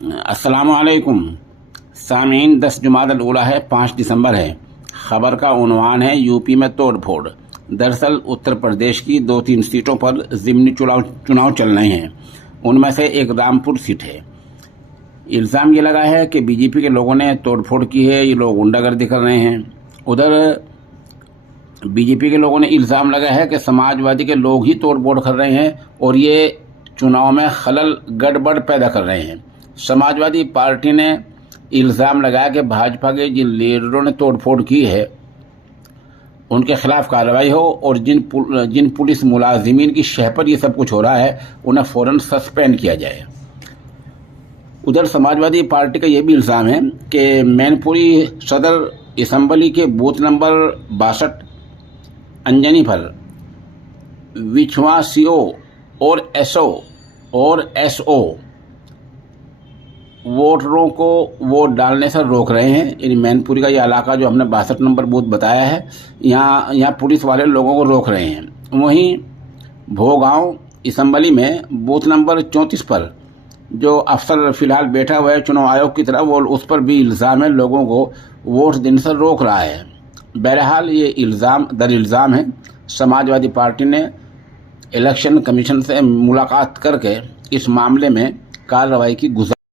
अस्सलामुअलैकुम सामीन। 10 जुमादल उला है, 5 दिसंबर है। ख़बर का उन्वान है यूपी में तोड़ फोड़। दरअसल उत्तर प्रदेश की 2-3 सीटों पर ज़िमनी चुनाव चल रहे हैं। उनमें से एक रामपुर सीट है। इल्ज़ाम ये लगा है कि बीजेपी के लोगों ने तोड़फोड़ की है, ये लोग गुंडागर्दी कर रहे हैं। उधर बीजेपी के लोगों ने इल्ज़ाम लगा है कि समाजवादी के लोग ही तोड़फोड़ कर रहे हैं और ये चुनाव में खलल गड़बड़ पैदा कर रहे हैं। समाजवादी पार्टी ने इल्ज़ाम लगाया कि भाजपा के जिन लीडरों ने तोड़फोड़ की है उनके खिलाफ कार्रवाई हो और जिन पुलिस मुलाजिमीन की शह पर ये सब कुछ हो रहा है उन्हें फ़ौरन सस्पेंड किया जाए। उधर समाजवादी पार्टी का ये भी इल्ज़ाम है कि मैनपुरी सदर असम्बली के बूथ नंबर 62 अंजनी पर विछवा सीओ और एसओ और एसओ वोटरों को वोट डालने से रोक रहे हैं। इन मैनपुरी का ये इलाका जो हमने 62 नंबर बूथ बताया है, यहाँ पुलिस वाले लोगों को रोक रहे हैं। वहीं भोगांव असम्बली में बूथ नंबर 34 पर जो अफसर फिलहाल बैठा हुआ है चुनाव आयोग की तरफ, वो उस पर भी इल्ज़ाम है लोगों को वोट देने से रोक रहा है। बहरहाल ये इल्ज़ाम है। समाजवादी पार्टी ने इलेक्शन कमीशन से मुलाकात करके इस मामले में कार्रवाई की गुजारिश